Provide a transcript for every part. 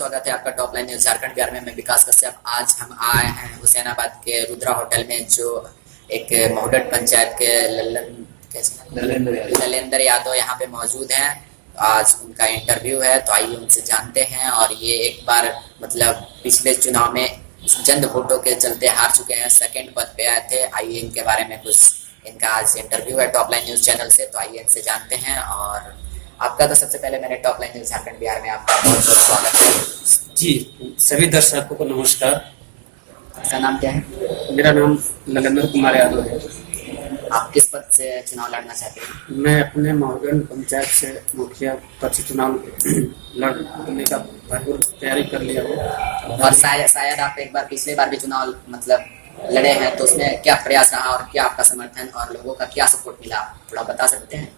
स्वागत है आपका top line news Jharkhand Bihar में। मैं विकास कश्यप। आज हम आए हैं हुसैनाबाद के रुद्रा होटल में, जो एक महुडट पंचायत के ललेंदर यादव यहाँ पे मौजूद हैं। आज उनका इंटरव्यू है, तो आइए उनसे जानते हैं। और ये एक बार मतलब पिछले चुनाव में चंद वोटों के चलते हार चुके हैं, सेकंड पद पे आए थे। आइए इनके बारे में कुछ, इनका आज इंटरव्यू है टॉप लाइन न्यूज चैनल से, तो आइए इनसे जानते हैं। और आपका तो सबसे पहले मेरे top line news Jharkhand Bihar में आपका बहुत बहुत स्वागत है। जी, सभी दर्शकों को नमस्कार। आपका नाम क्या है? मेरा नाम ललेंदर कुमार यादव है। आप किस पद से चुनाव लड़ना चाहते हैं? मैं अपने महुडट पंचायत से मुखिया पद से चुनाव लड़ने का भरपूर तैयारी कर लिया हूँ। और शायद आप एक बार पिछले बार भी चुनाव मतलब लड़े हैं, तो उसमें क्या प्रयास रहा और क्या आपका समर्थन और लोगों का क्या सपोर्ट मिला, थोड़ा बता सकते हैं?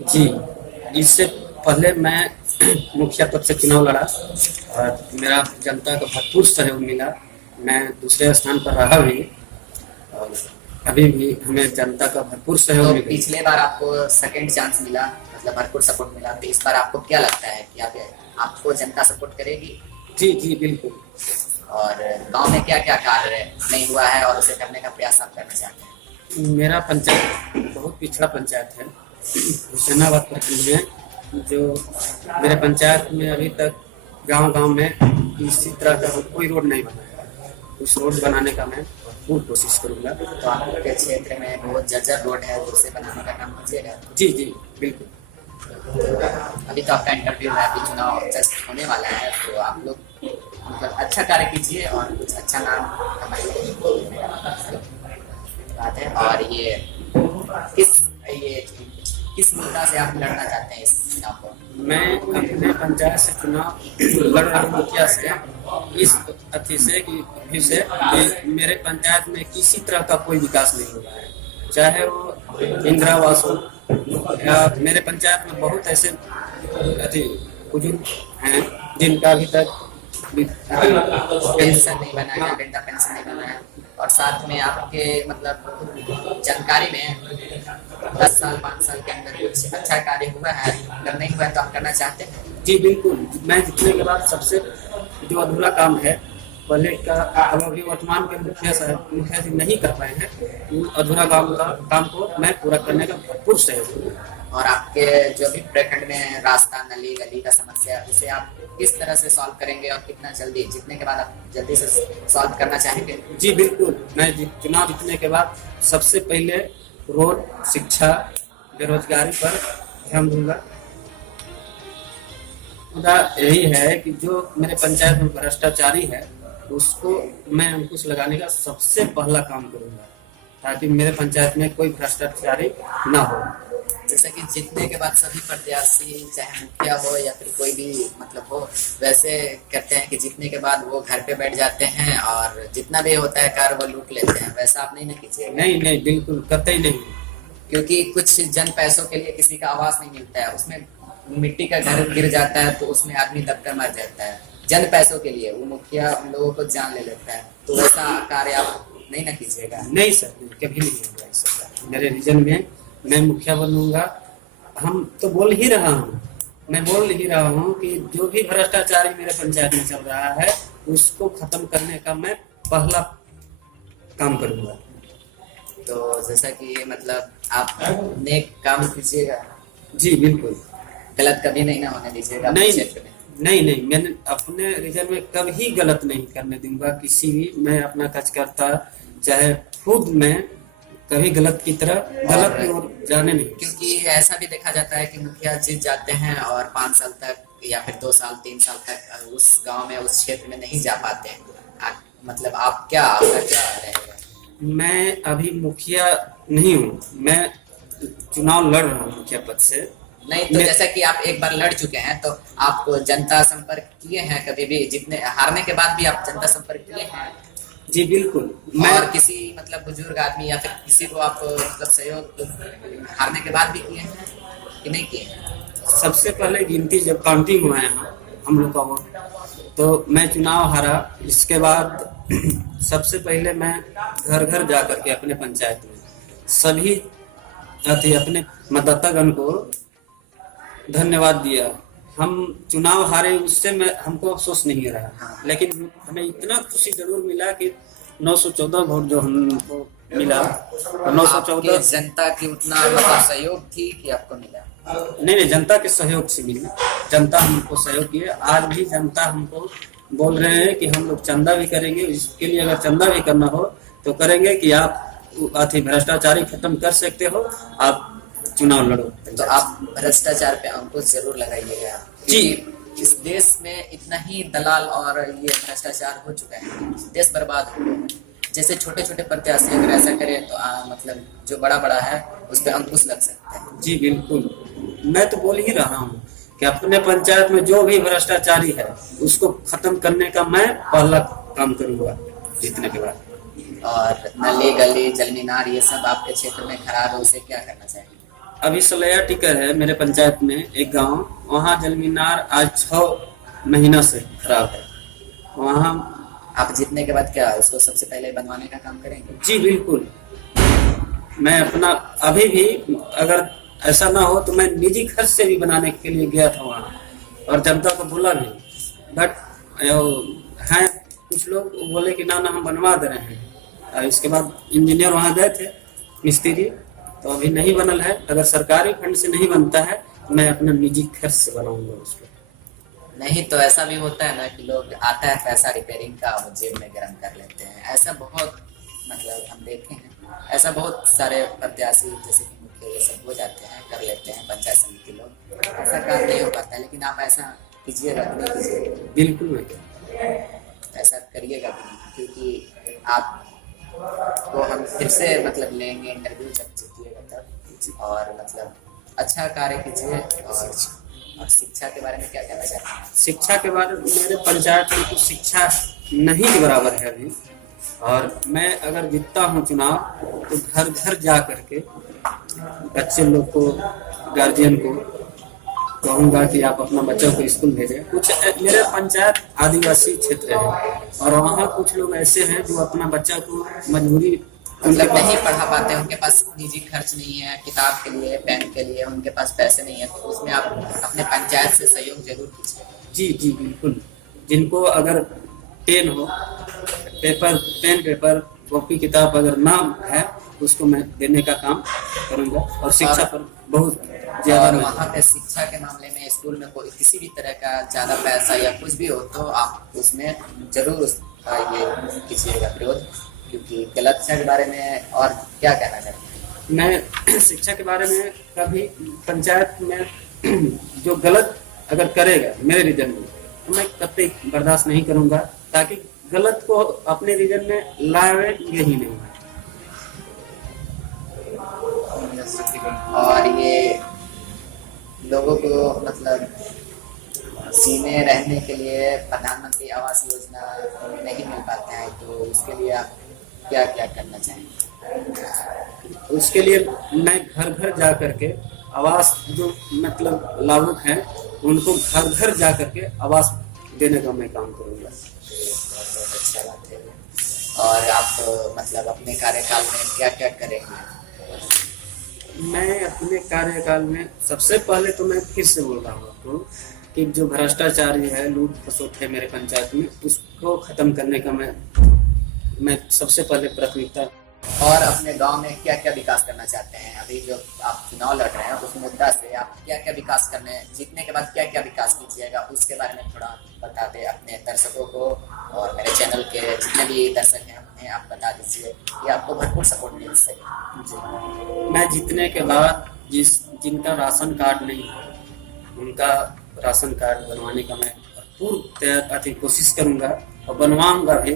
जी, इससे पहले मैं मुखिया पद से चुनाव लड़ा और मेरा जनता का भरपूर सहयोग मिला। मैं दूसरे स्थान पर रहा भी और अभी भी हमें जनता का भरपूर सहयोग तो मिला। पिछले बार आपको सेकंड चांस मिला, मतलब भरपूर सपोर्ट मिला, तो इस बार आपको क्या लगता है कि आपको जनता सपोर्ट करेगी? जी जी बिल्कुल। और गांव में क्या क्या कार्य नहीं हुआ है और उसे करने का प्रयास आप करना चाहते हैं? मेरा पंचायत बहुत पिछड़ा पंचायत है, हुसैनाबाद प्रखंड में। जो मेरे पंचायत में अभी तक गांव-गांव में किसी तरह का कोई रोड नहीं बना है। उस रोड बनाने का मैं भरपूर कोशिश करूंगा। तो आपके क्षेत्र में बहुत जर्जर रोड है, तो उसे बनाने का काम कीजिएगा। जी जी बिल्कुल। अभी तो आपका इंटरव्यू है, अभी चुनाव जस्ट होने वाला है, तो आप लोग मतलब अच्छा कार्य कीजिए और कुछ अच्छा नाम कमाइए, बात है। और ये किस मुद्दा से आप लड़ना चाहते हैं इस चुनाव को? मैं अपने पंचायत से चुनाव लड़ रहा हूँ मुखिया से, इस अति से कि मेरे पंचायत में किसी तरह का कोई विकास नहीं हो रहा है, चाहे वो इंदिरा आवास हो या मेरे पंचायत में बहुत ऐसे बुजुर्ग हैं जिनका अभी तक पेंशन नहीं बना है, वृद्धा पेंशन नहीं बना है। और साथ में आपके मतलब जानकारी में 10 साल 5 साल के अंदर कुछ अच्छा कार्य हुआ है? अगर नहीं हुआ है तो आप करना चाहते हैं? जी बिल्कुल। मैं जितने के बाद सबसे जो अधूरा काम है पहले का, हम अभी वर्तमान के मुखिया जी नहीं कर पाए हैं, उन अधूरा काम को मैं पूरा करने का भरपूर सहयोग करूँगा। और आपके जो भी प्रखंड में रास्ता नली गली का समस्या, उसे आप किस तरह से सॉल्व करेंगे और कितना जल्दी जीतने के बाद आप जल्दी से सॉल्व करना चाहेंगे? जी बिल्कुल। मैं चुनाव जीतने के बाद सबसे पहले रोड, शिक्षा, बेरोजगारी पर ध्यान दूंगा। मुद्दा यही है कि जो मेरे पंचायत में भ्रष्टाचारी है उसको मैं अंकुश लगाने का सबसे पहला काम करूंगा, ताकि मेरे पंचायत में कोई भ्रष्टाचारी ना हो। जैसे कि जीतने के बाद सभी प्रत्याशी, चाहे मुखिया हो या फिर कोई भी मतलब हो, वैसे कहते हैं कि जीतने के बाद वो घर पे बैठ जाते हैं और जितना भी होता है कार्य वो लूट लेते हैं। वैसा आप नहीं ना कीजिएगा। नहीं नहीं बिल्कुल, कतई नहीं। क्योंकि कुछ जन पैसों के लिए किसी का आवास नहीं मिलता है, उसमें मिट्टी का घर गिर जाता है तो उसमें आदमी दबकर मर जाता है। जन पैसों के लिए वो मुखिया उन लोगों को जान ले लेता है, तो वैसा कार्य आप नहीं ना कीजिएगा। नहीं सर, कभी नहीं होगा ऐसा। मेरे रीजन में मैं मुखिया बनूंगा। हम तो बोल ही रहा हूँ, मैं बोल ही रहा हूँ कि जो भी भ्रष्टाचारी मेरे पंचायत में चल रहा है उसको खत्म करने का मैं पहला काम करूंगा। तो जैसा कि मतलब आप नेक काम कीजिएगा। जी बिल्कुल। गलत कभी नहीं ना होने दीजिएगा नहीं क्षेत्र में। नहीं, मैंने अपने रीजन में कभी गलत नहीं करने दूंगा किसी भी। मैं अपना कार्य करता, चाहे खुद मैं कभी गलत की ओर जाने नहीं। क्योंकि ऐसा भी देखा जाता है कि मुखिया जीत जाते हैं और 5 साल तक या फिर 2 साल 3 साल तक उस गांव में, उस क्षेत्र में नहीं जा पाते हैं। मतलब आपका क्या रहेगा? मैं अभी मुखिया नहीं हूँ, मैं चुनाव लड़ रहा हूँ मुखिया पद से। नहीं तो जैसा कि आप एक बार लड़ चुके हैं, तो आप जनता संपर्क किए हैं कभी भी? जितने हारने के बाद भी आप जनता संपर्क किए हैं? जी बिल्कुल। और किसी मतलब बुजुर्ग आदमी या फिर किसी को आप मतलब सहयोग हारने के बाद भी किए हैं कि नहीं किए हैं? सबसे पहले गिनती जब काउंटिंग हुआ है हम लोग का वोट, तो मैं चुनाव हारा। इसके बाद सबसे पहले मैं घर घर जा करके अपने पंचायत में सभी अपने मतदातागण को धन्यवाद दिया हम चुनाव हारे उससे मैं हमको अफसोस नहीं रहा, हाँ। लेकिन हमें इतना खुशी जरूर मिला कि 914 वोट जो हमको मिला, आपके 914 जनता की उतना मतलब सहयोग थी कि आपको मिला? नहीं, जनता के सहयोग से मिली। जनता हमको सहयोग किए। आज भी जनता हमको बोल रहे हैं कि हम लोग चंदा भी करेंगे, इसके लिए अगर चंदा भी करना हो तो करेंगे कि आप अति भ्रष्टाचारी खत्म कर सकते हो, आप चुनाव लड़ो। तो आप भ्रष्टाचार पे अंकुश जरूर लगाइएगा, जी। क्योंकि इस देश में इतना ही दलाल और ये भ्रष्टाचार हो चुका है, देश बर्बाद हो गया है। जैसे छोटे छोटे प्रत्याशी अगर ऐसा करें तो मतलब जो बड़ा बड़ा है उस पर अंकुश लग सकता है। जी बिल्कुल, मैं तो बोल ही रहा हूँ कि अपने पंचायत में जो भी भ्रष्टाचारी है उसको खत्म करने का मैं पहला काम करूंगा जीतने के बाद। और नली गली जल मीनार ये सब आपके क्षेत्र में खराब है, उसे क्या करना चाहिए? अभी सलैया टिकर है मेरे पंचायत में एक गांव, वहाँ जल मीनार आज 6 महीना से खराब है। वहाँ आप जीतने के बाद क्या उसको सबसे पहले बनवाने का काम करेंगे? जी बिल्कुल, मैं अपना अभी भी अगर ऐसा ना हो तो मैं निजी खर्च से भी बनाने के लिए गया था वहाँ, और जनता को बोला भी, बट हैं कुछ लोग बोले कि ना हम बनवा दे रहे हैं। और इसके बाद इंजीनियर वहाँ गए थे, मिस्त्री, तो अभी नहीं बनल है। अगर सरकारी फंड से नहीं बनता है तो मैं अपना निजी खर्च से बनाऊंगा उसको। नहीं तो ऐसा भी होता है ना कि लोग आता है पैसा रिपेयरिंग का वो जेब में गर्म कर लेते हैं, ऐसा बहुत मतलब हम देखे हैं, ऐसा बहुत सारे प्रत्याशी जैसे कि मुखिया ये सब हो जाते हैं, कर लेते हैं पंचायत समिति लोग, ऐसा काम नहीं हो पाता है। लेकिन आप ऐसा कीजिएगा कि नहीं कीजिएगा? बिल्कुल मैं ऐसा करिएगा कि नहीं, क्योंकि आप को हम फिर से मतलब लेंगे इंटरव्यू जब जीतिएगा तब, और मतलब अच्छा कार्य कीजिए। और शिक्षा के बारे में क्या कहना चाहते हैं? शिक्षा के बारे में मेरे पंचायत में कुछ शिक्षा नहीं के बराबर है अभी, और मैं अगर जीतता हूँ चुनाव तो घर घर जा करके बच्चे लोग को, गार्जियन को कहूँगा कि आप अपना बच्चों को स्कूल भेजें। कुछ मेरे पंचायत आदिवासी क्षेत्र है और वहाँ कुछ लोग ऐसे हैं जो अपना बच्चा को मजबूरी मतलब नहीं पढ़ा पाते, उनके पास निजी खर्च नहीं है, किताब के लिए, पेन के लिए उनके पास पैसे नहीं है, तो उसमें आप अपने पंचायत से सहयोग जरूर कीजिए। जी जी बिल्कुल, जिनको अगर पेन हो, पेन पेपर कॉपी किताब अगर ना है उसको मैं देने का काम करूँगा। और शिक्षा पर बहुत ज्यादा और वहाँ पे शिक्षा के मामले में स्कूल में कोई किसी भी तरह का ज्यादा पैसा या कुछ भी हो तो आप उसमें जरूर उसका ये कीजिएगा विरोध, क्योंकि गलत शिक्षा के बारे में और क्या कहना चाहते हैं? मैं शिक्षा के बारे में कभी पंचायत में जो गलत अगर करेगा मेरे रीजन में तो मैं कतई बर्दाश्त नहीं करूंगा, ताकि गलत को अपने रीजन में लाएंगे ही नहीं। और ये लोगों को मतलब सीने रहने के लिए प्रधानमंत्री आवास योजना नहीं मिल पाते हैं, तो उसके लिए आप क्या क्या करना चाहेंगे? उसके लिए मैं घर घर जा करके आवास जो मतलब लाभुक हैं उनको घर घर जा करके आवास देने का मैं काम करूँगा। बहुत अच्छा बात है। और आप मतलब अपने कार्यकाल में क्या क्या करेंगे? मैं अपने कार्यकाल में सबसे पहले तो मैं फिर से बोल रहा हूँ आपको कि जो भ्रष्टाचारी है, लूट खसोट है मेरे पंचायत में, उसको खत्म करने का मैं सबसे पहले प्राथमिकता। और अपने गांव में क्या क्या विकास करना चाहते हैं? अभी जो आप चुनाव लड़ रहे हैं उस मुद्दा से आप क्या क्या विकास करने, जीतने के बाद क्या क्या विकास कीजिएगा उसके बारे में थोड़ा बता दें अपने दर्शकों को, और मेरे चैनल के जितने भी दर्शक हैं उन्हें आप बता दीजिए कि आपको भरपूर सपोर्ट मिल सके। जी, मैं जीतने के बाद जिनका राशन कार्ड नहीं है उनका राशन कार्ड बनवाने का मैं भरपूर कोशिश करूँगा और बनवाऊँगा भी।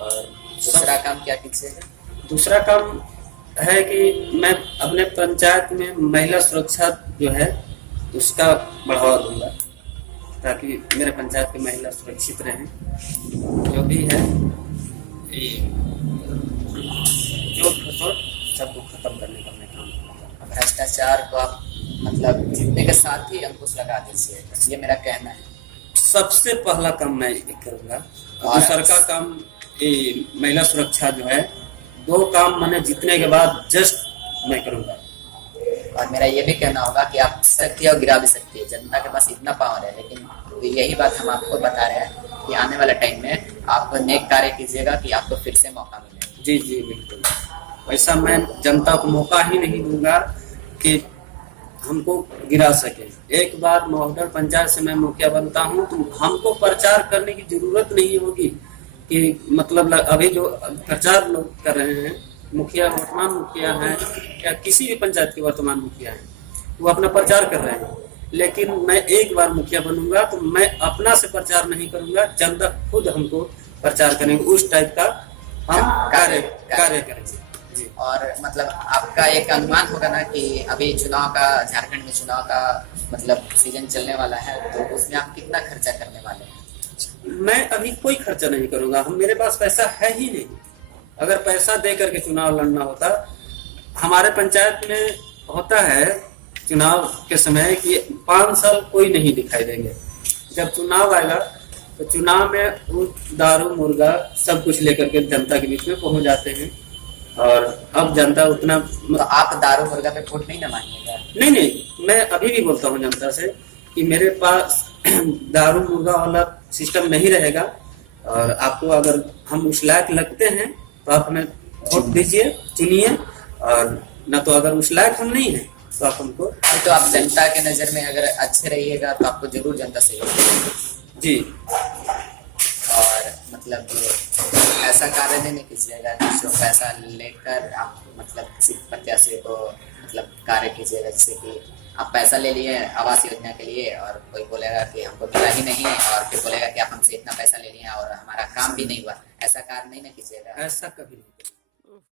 और दूसरा काम क्या कीजिएगा? दूसरा काम है कि मैं अपने पंचायत में महिला सुरक्षा जो है उसका बढ़ावा दूंगा, ताकि मेरे पंचायत की महिला सुरक्षित रहें। जो भी है जो सबको खत्म करने का मैं काम करूँगा। भ्रष्टाचार को आप मतलब जीतने के साथ ही अंकुश लगा दीजिए, ये मेरा कहना है। सबसे पहला काम मैं ये करूँगा। और दूसरा का काम ये महिला सुरक्षा जो है, 2 काम मैंने जीतने के बाद जस्ट मैं करूँगा। और मेरा ये भी कहना होगा कि आप सकती है और गिरा भी सकती है, जनता के पास इतना पावर है। लेकिन यही बात हम आपको बता रहे हैं कि आने वाले टाइम में आप नेक कार्य कीजिएगा कि आपको फिर से मौका मिले। जी जी बिल्कुल, ऐसा मैं जनता को मौका ही नहीं दूंगा कि हमको गिरा सके। एक बार महोदर पंचायत से मैं मुखिया बनता हूँ तो हमको प्रचार करने की जरूरत नहीं होगी कि मतलब अभी जो प्रचार लोग कर रहे हैं, मुखिया वर्तमान मुखिया हैं या किसी भी पंचायत के वर्तमान मुखिया हैं, वो अपना प्रचार कर रहे हैं। लेकिन मैं एक बार मुखिया बनूंगा तो मैं अपना से प्रचार नहीं करूंगा, जनता खुद हमको प्रचार करेंगे, उस टाइप का हम कार्य करेंगे जी। और मतलब आपका एक अनुमान होगा ना कि अभी चुनाव का, झारखंड में चुनाव का मतलब सीजन चलने वाला है, तो उसमें आप कितना खर्चा करने वाले हैं? मैं अभी कोई खर्चा नहीं करूंगा, हम मेरे पास पैसा है ही नहीं। अगर पैसा दे करके चुनाव लड़ना होता, हमारे पंचायत में होता है चुनाव के समय कि 5 साल कोई नहीं दिखाई देंगे। जब चुनाव आएगा तो चुनाव में वो दारू मुर्गा सब कुछ लेकर के जनता के बीच में पहुंच जाते हैं। और अब जनता उतना तो आप दारू मुर्गा पे वोट नहीं ना मांगिएगा? नहीं, मैं अभी भी बोलता हूँ जनता से कि मेरे पास दारू मुर्गा वाला सिस्टम नहीं रहेगा। और आपको अगर हम उस लायक लगते हैं तो आप हमें वोट दीजिए, चुनिए। और न तो अगर उस लायक हम नहीं हैं तो आप हमको तो आप जनता के नजर में अगर अच्छे रहिएगा तो आपको जरूर जनता सहयोग देगी जी। और मतलब ऐसा कार्य नहीं कीजिएगा कि जो पैसा लेकर आप मतलब किसी प्रत्याशी को मतलब कार्य कीजिएगा, जैसे कि आप पैसा ले लिए आवास योजना के लिए और कोई बोलेगा कि हमको मिला ही नहीं, और फिर बोलेगा कि आप हमसे इतना पैसा ले लिए और हमारा काम भी नहीं हुआ। ऐसा कार्य नहीं ना कीजिएगा। ऐसा कभी नहीं।